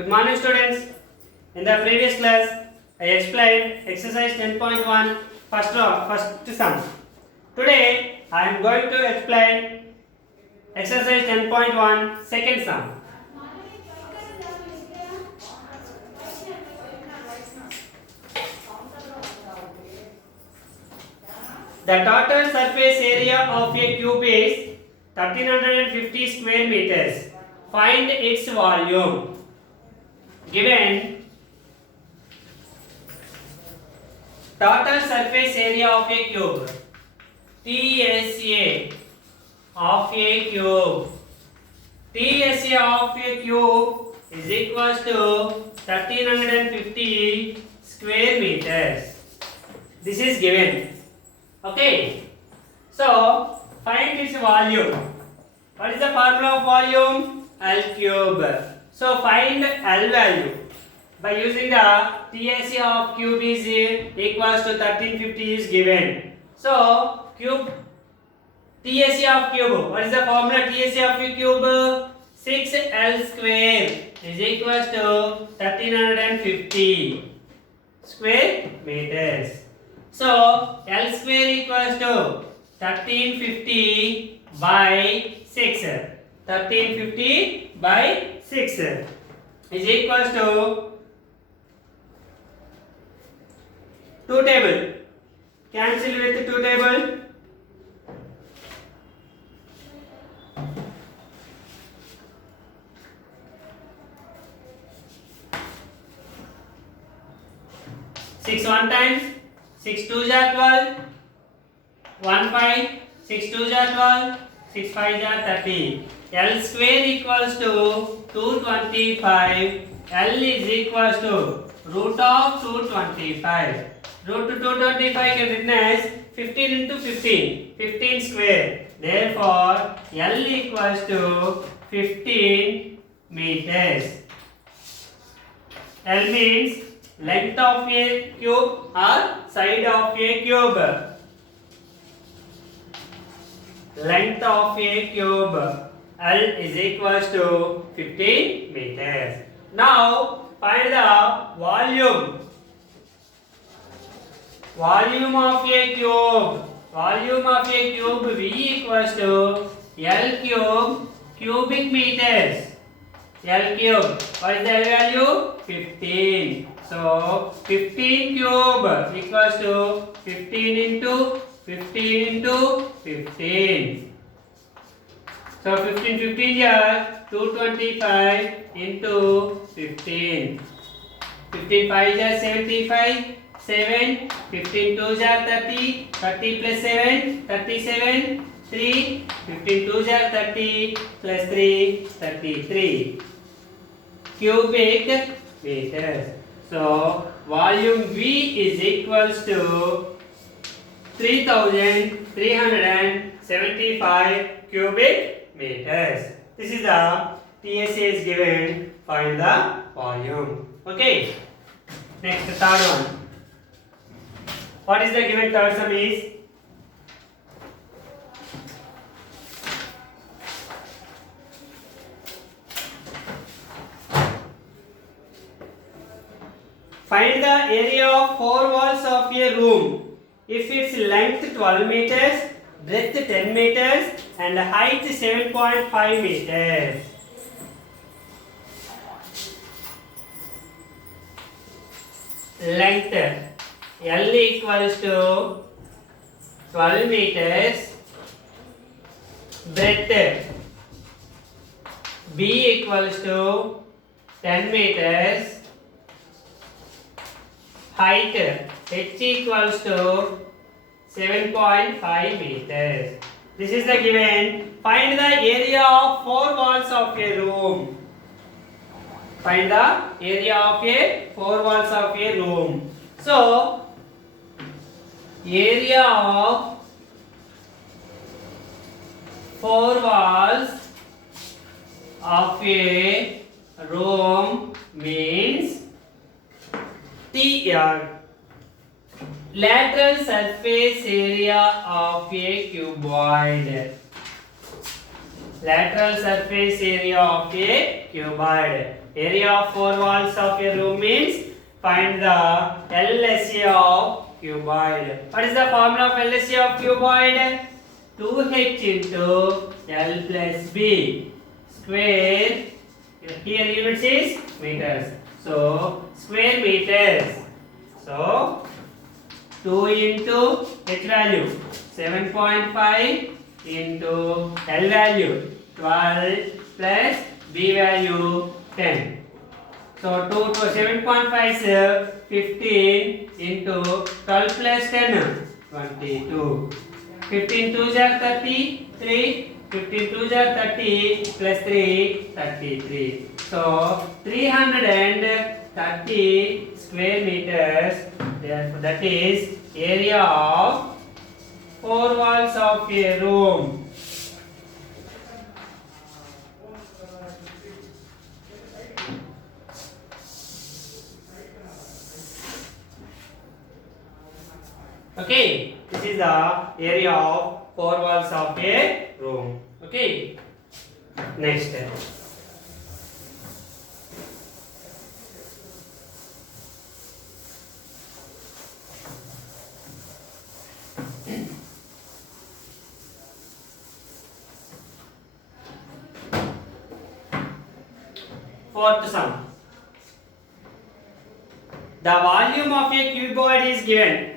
Good morning, students. In the previous class, I explained exercise 10.1 first sum. Today, I am going to explain exercise 10.1 second sum. The total surface area of a cube is 1350 square meters. Find its volume. Given total surface area of a cube, TSA of a cube, TSA of a cube is equals to 1350 square meters. This is given. Okay. So find its volume. What is the formula of volume? L cube. So find L value by using the TSA of cube is equals to 1350 is given. So cube TSA of cube. What is the formula TSA of a cube? 6L square is equals to 1350 square meters. So L square equals to 1350 by 6. 1350 by 6 is equals to 2 table. Cancel with 2 table. Six one times 6 2s are 12. 1 5 6 2s are 12. 6 5s are 30. L square equals to 225. L is equals to root of 225. Root to 225 can written as 15 into 15. 15 square. Therefore, L equals to 15 meters. L means length of a cube or side of a cube. Length of a cube. L is equals to 15 meters. Now find the volume. Volume of a cube. Volume of a cube V equals to L cube cubic meters. L cube. What is the L value? 15. So 15 cube equals to 15 into 15 into 15. So 15 15 here 225 into 15. 15 5 is 75. 7 15 2 is 30. 30 plus 7 37. 3 15 2 is 30 plus 3 33 cubic meters. So volume V is equals to 3375 cubic meters. This is the TSA is given. Find the volume. Okay. Next, the third one. What is the given third sum is? Find the area of 4 walls of a room if its length 12 meters, breadth 10 meters and height 7.5 meters. Length L equals to 12 meters, breadth B equals to 10 meters, height H equals to 7.5 meters. This is the given. Find the area of 4 walls of a room. Find the area of a 4 walls of a room. So, area of 4 walls of a room means TR. Lateral surface area of a cuboid. Lateral surface area of a cuboid. Area of four walls of a room means find the LSA of cuboid. What is the formula of LSA of cuboid? 2h into L plus B square. Here units is meters. So square meters. So 2 into h value 7.5 into L value 12 plus B value 10. So 2 to 7.5 is 15 into 12 plus 10 22. 15 2s are 33. 15 2s are 30 plus 3 33. So 330 square meters. Therefore, that is area of four walls of a room. Okay, this is the area of four walls of a room. Okay, next. Fourth sum. The volume of a cuboid is given.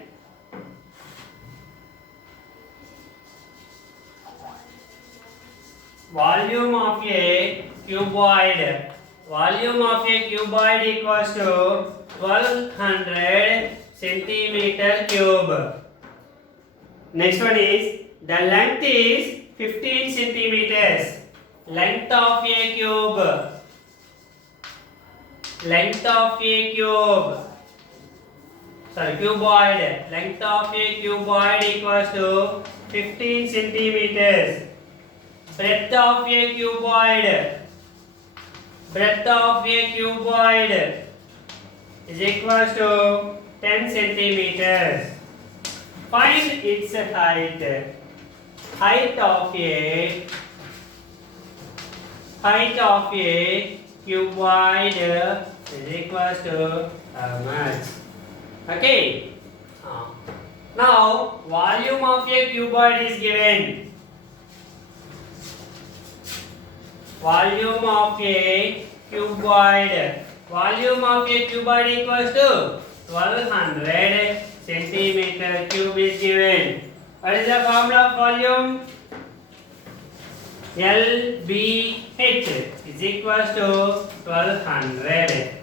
Volume of a cuboid. Volume of a cuboid equals to 1200 centimeter cube. Next one is the length is 15 centimeters. Length of a cube. Length of a cube. Sorry, cuboid. Length of a cuboid equals to 15 centimeters. Breadth of a cuboid. Breadth of a cuboid is equals to 10 centimeters. Find its height. Height of a cuboid is equals to how much? Okay. Now volume of a cuboid is given. Volume of a cuboid. Volume of a cuboid equals to 1200 centimeter cube is given. What is the formula of volume? LBH is equals to 1200.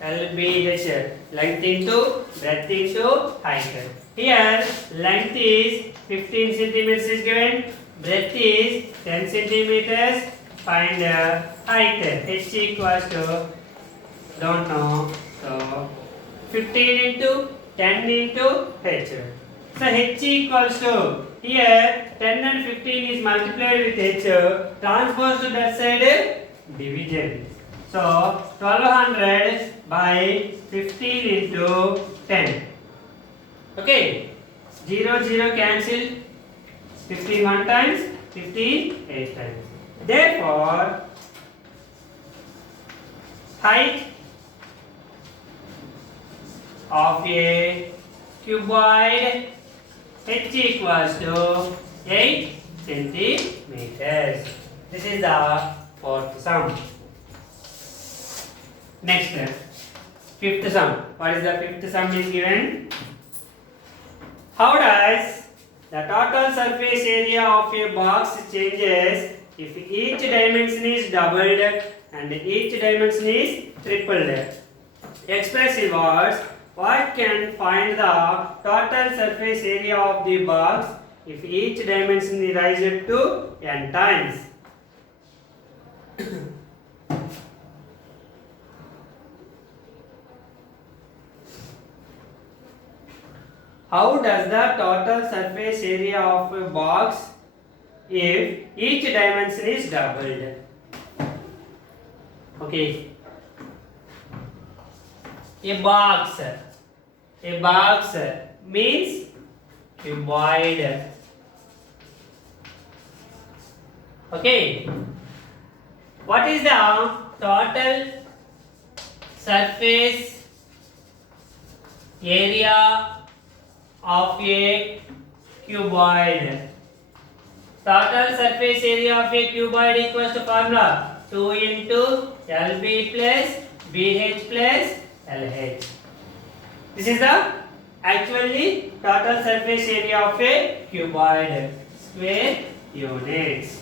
LBH, length into breadth into height. Here length is 15 centimeters is given, breadth is 10 centimeters. Find the height. H equals to don't know. So 15 into 10 into H. So H equals to here 10 and 15 is multiplied with H. Transpose to that side division. So 1200 by 15 into 10. Okay. 0 0 cancel. 15 one times. 15 8 times. Therefore, height of a cuboid H equals to 8 centimeters. This is the fourth sum. Next, fifth sum. What is the fifth sum is given? How does the total surface area of a box changes if each dimension is doubled and each dimension is tripled? Express in words, what can find the total surface area of the box if each dimension is raised to n times? How does the total surface area of a box if each dimension is doubled? Okay. A box means cuboid. Okay. What is the total surface area of a cuboid? Total surface area of a cuboid equals to formula 2 into LB plus BH plus LH. This is the actually total surface area of a cuboid, square units.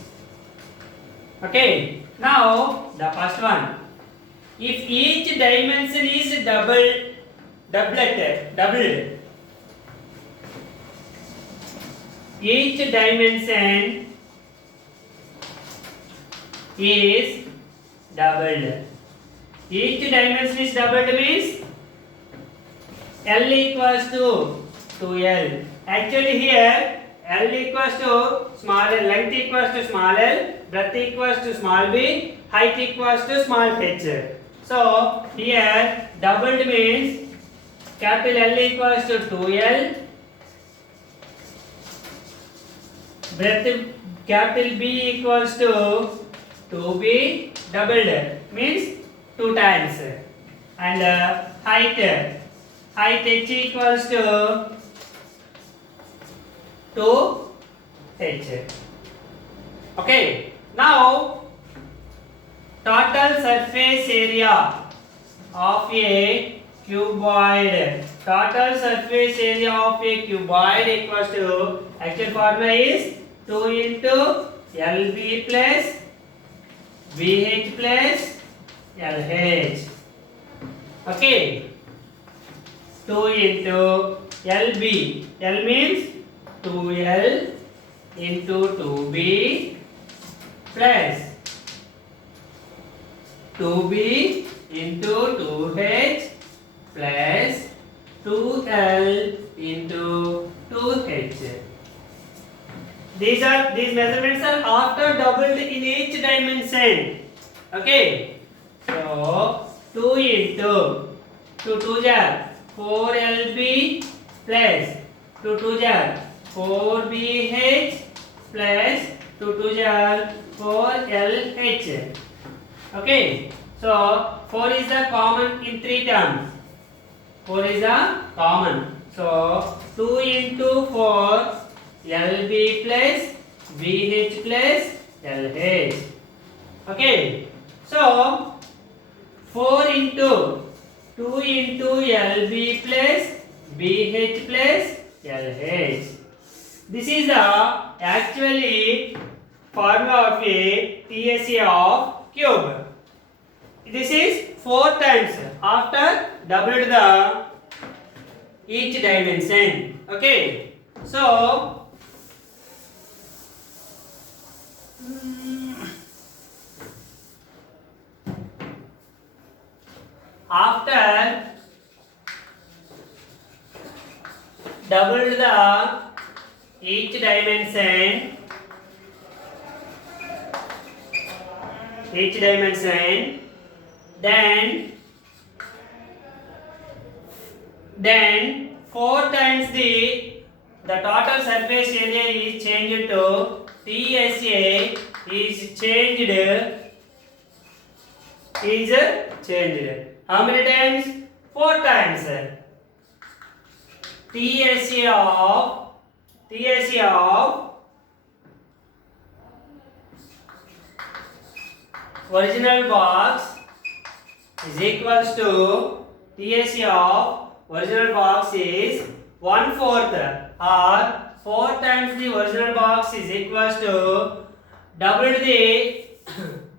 Okay, now the first one. If each dimension is doubled, each dimension is doubled. Each dimension is doubled means L equals to 2L. Actually here L equals to small l, length equals to small l, breadth equals to small b, height equals to small h. So here doubled means capital L equals to 2L, breadth capital B equals to 2B, doubled means 2 times, and height h equals to 2h. Okay, now total surface area of a cuboid. Total surface area of a cuboid equals to, actual formula is 2 into LB plus BH plus LH. Okay, 2 into LB. L means 2L into 2B plus 2B into 2H plus 2L into 2H. These measurements are after doubled in each dimension. Okay. So 2 into 2 jar 4LB plus 2 jar 4BH plus 2 jar 4LH. Okay. So 4 is the common in 3 terms. 4 is the common. So 2 into 4 LB plus BH plus LH. Okay. So 4 into 2 into LB plus BH plus LH. This is the actually formula of a TSA of cube. This is 4 times after doubled the each dimension. Okay. So after double the each dimension, then 4 times the total surface area is changed to TSA is changed. How many times? 4 times. TSA of original box is equals to TSA of original box is 1/4 or 4 times the original box is equals to double the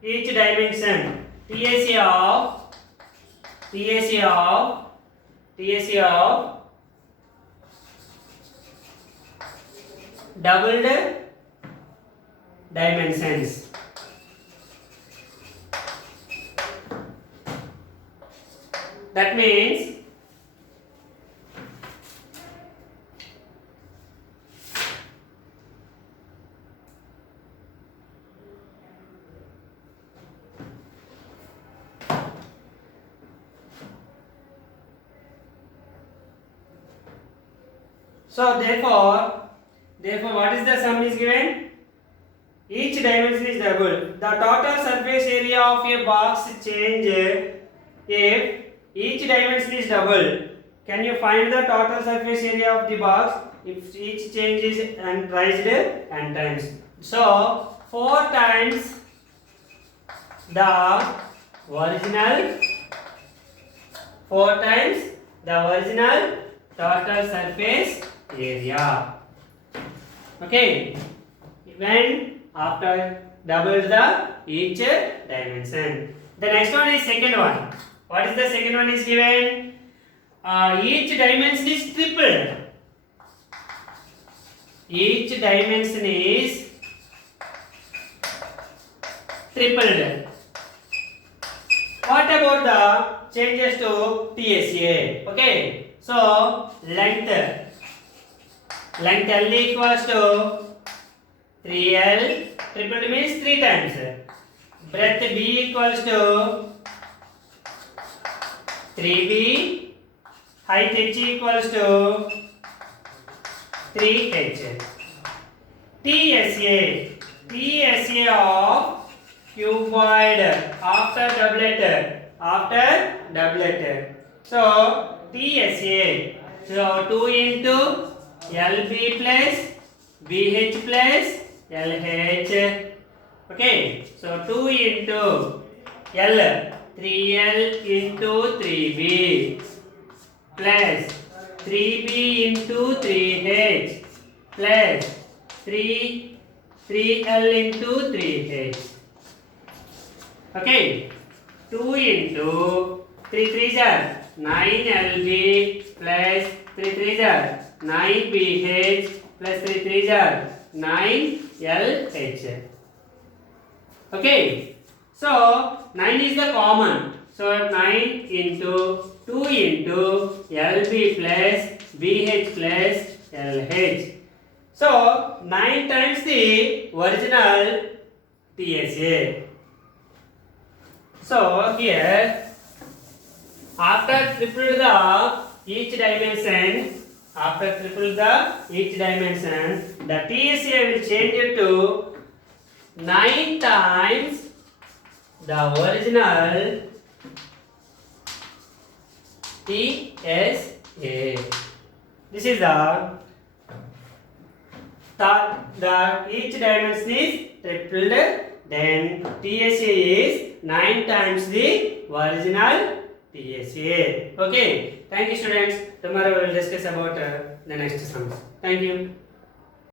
each dimension. TSA of doubled dimensions. That means therefore what is the sum is given? each dimension is double. The total surface area of a box change if each dimension is double. Can you find the total surface area of the box if each change is raised n times? So 4 times the original, 4 times the original total surface area. Okay, when after double the each dimension. The next one is second one. What is the second one is given? Each dimension is tripled. Each dimension is tripled. What about the changes to TSA? Okay, so length L equals to 3L, tripled means 3 times. Breadth B equals to 3B, height H equals to 3H. TSA of cuboid after doublet. So TSA, so 2 into LB plus BH plus LH. Okay, so 2 into L, 3L into 3B plus 3B into 3H plus 3L into 3H. Okay, 2 into 3 3s are 9LB plus 3 3s are 9BH plus 3 3s are 9LH. Okay, so 9 is the common. So 9 into 2 into LB plus BH plus LH. So 9 times the original TSA. So here after triple the each dimension, the TSA will change it to 9 times the original TSA. This is the each dimension is tripled, then TSA is 9 times the original TSA. Okay, thank you students. Tomorrow we will discuss about the next sums. Thank you.